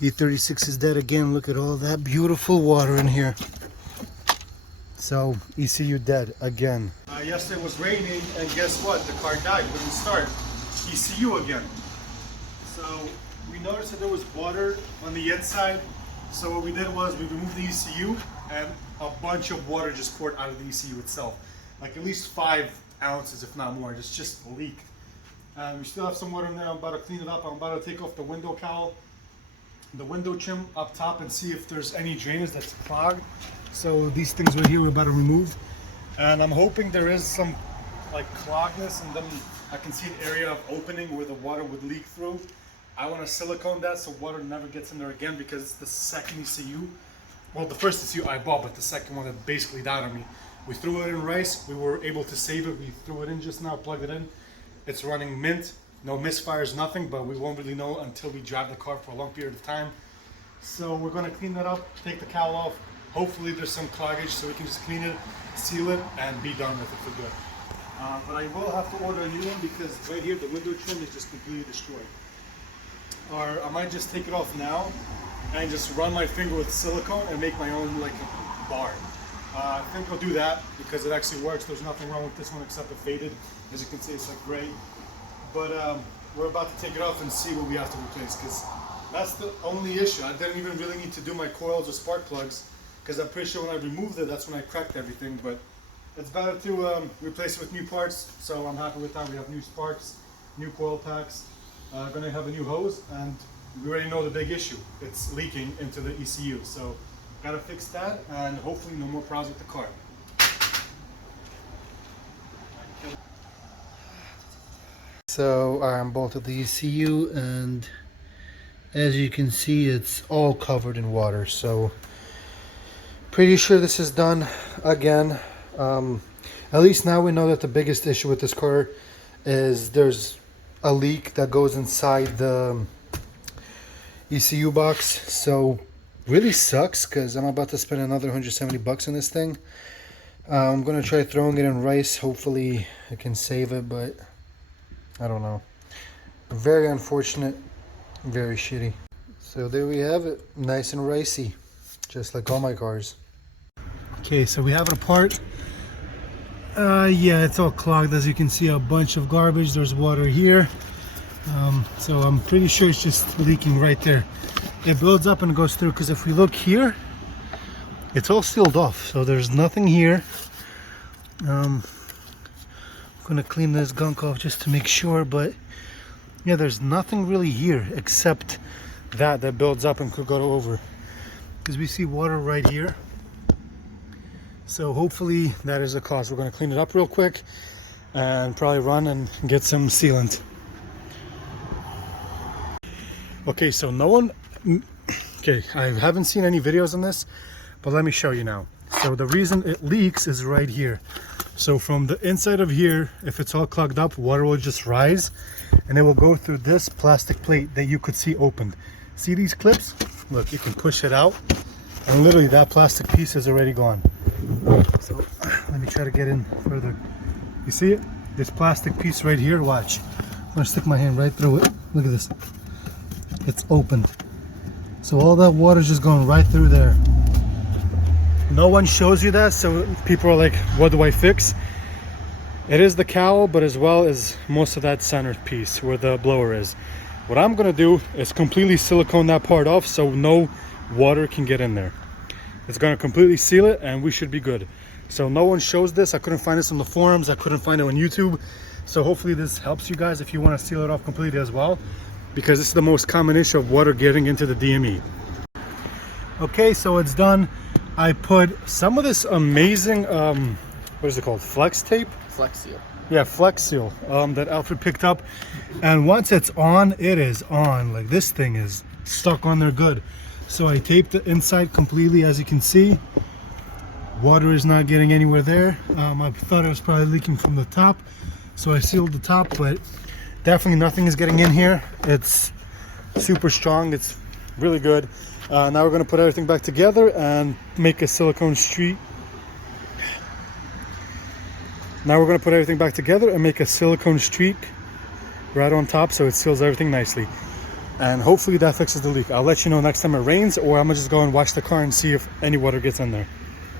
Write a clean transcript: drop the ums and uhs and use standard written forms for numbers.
E36 is dead again. Look at all that beautiful water in here. So ECU dead again. Yesterday was raining, and guess what? The car died. Wouldn't start. ECU again. So we noticed that there was water on the inside. So what we did was we removed the ECU, and a bunch of water just poured out of the ECU itself. Like at least 5 ounces, if not more. It's just leaked. And we still have some water in there. I'm about to clean it up. I'm about to take off the window cowl, the window trim up top, and see if there's any drainage that's clogged. So these things right here we're about to remove. And I'm hoping there is some like cloggedness, and then I can see an area of opening where the water would leak through. I want to silicone that so water never gets in there again, because it's the second ECU. Well, the first ECU I bought, but the second one that basically died on me. We threw it in rice. We were able to save it. We threw it in just now, plugged it in. It's running mint. No misfires, nothing, but we won't really know until we drive the car for a long period of time. So we're going to clean that up, take the cowl off. Hopefully there's some cloggage so we can just clean it, seal it, and be done with it for good. But I will have to order a new one, because right here the window trim is just completely destroyed. Or I might just take it off now and just run my finger with silicone and make my own like a bar. I think I'll do that because it actually works. There's nothing wrong with this one except it faded. As you can see, it's like gray. But we're about to take it off and see what we have to replace, because that's the only issue. I didn't even really need to do my coils or spark plugs, because I'm pretty sure when I removed it, that's when I cracked everything. But it's better to replace it with new parts, so I'm happy with that. We have new sparks, new coil packs, gonna have a new hose, and we already know the big issue. It's leaking into the ECU, so gotta fix that, and hopefully no more problems with the car. So I unbolted the ECU, and as you can see, it's all covered in water. So pretty sure this is done again. At least now we know that the biggest issue with this car is there's a leak that goes inside the ECU box. So really sucks, because I'm about to spend another 170 bucks on this thing. I'm gonna try throwing it in rice. Hopefully I can save it, but I don't know. Very unfortunate, very shitty. So there we have it, nice and ricey, just like all my cars. Okay, so we have it apart. Yeah, it's all clogged. As you can see, a bunch of garbage. There's water here. So I'm pretty sure it's just leaking right there. It builds up and goes through, because if we look here, it's all sealed off. So there's nothing here. I'm gonna clean this gunk off just to make sure, but yeah, there's nothing really here except that builds up and could go over, because we see water right here. So hopefully that is the cause. We're going to clean it up real quick and probably run and get some sealant. Okay, so I haven't seen any videos on this, but let me show you now. So the reason it leaks is right here. So from the inside of here, if it's all clogged up, water will just rise, and it will go through this plastic plate that you could see opened. See these clips? Look, you can push it out, and literally that plastic piece is already gone. So let me try to get in further. You see it? This plastic piece right here, watch. I'm gonna stick my hand right through it. Look at this. It's opened. So all that water is just going right through there. No one shows you that, so people are like, what do I fix? It is the cowl, but as well as most of that center piece where the blower is. What I'm gonna do is completely silicone that part off so no water can get in there. It's gonna completely seal it, and we should be good. So no one shows this. I couldn't find this on the forums. I couldn't find it on YouTube. So hopefully this helps you guys if you want to seal it off completely as well, because this is the most common issue of water getting into the DME. Okay, so it's done. I put some of this amazing, what is it called? Flex tape? Flex seal. Yeah, Flex Seal that Alfred picked up. And once it's on, it is on. Like, this thing is stuck on there good. So I taped the inside completely, as you can see. Water is not getting anywhere there. I thought it was probably leaking from the top, so I sealed the top, but definitely nothing is getting in here. It's super strong. It's really good. Now we're going to put everything back together and make a silicone streak. Now we're going to put everything back together and make a silicone streak right on top so it seals everything nicely. and hopefully that fixes the leak. I'll let you know next time it rains, or I'm gonna just go and wash the car and see if any water gets in there.